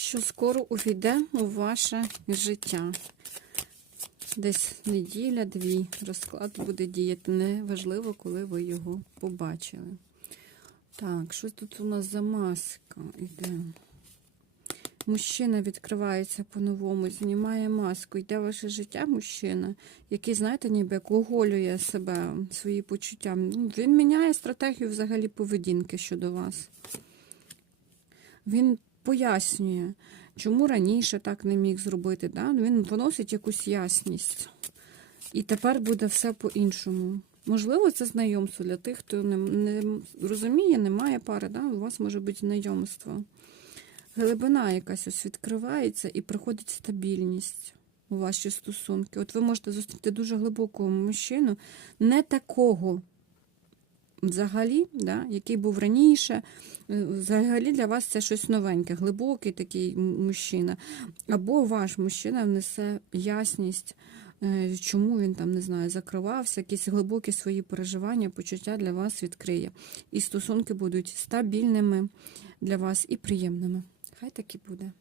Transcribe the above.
що скоро увійде у ваше життя. Десь неділя-дві розклад буде діяти. Неважливо, коли ви його побачили. Так, що тут у нас за маска іде? Мужчина відкривається по-новому, знімає маску, йде ваше життя мужчина, який, знаєте, ніби як оголює себе, свої почуття. Ну, Він міняє стратегію взагалі поведінки щодо вас. Він пояснює, чому раніше так не міг зробити. Да? Він вносить якусь ясність. І тепер буде все по-іншому. Можливо, це знайомство для тих, хто не, не розуміє, немає пари, да? у вас може бути знайомство. Глибина якась ось відкривається і приходить стабільність у ваші стосунки. От ви можете зустріти дуже глибокого мужчину, не такого взагалі, да, який був раніше. Е, Взагалі для вас це щось новеньке, глибокий такий мужчина. Або ваш мужчина внесе ясність, е, чому він там, не знаю, закривався, якісь глибокі свої переживання, почуття для вас відкриє. І стосунки будуть стабільними для вас і приємними. Хай так і буде.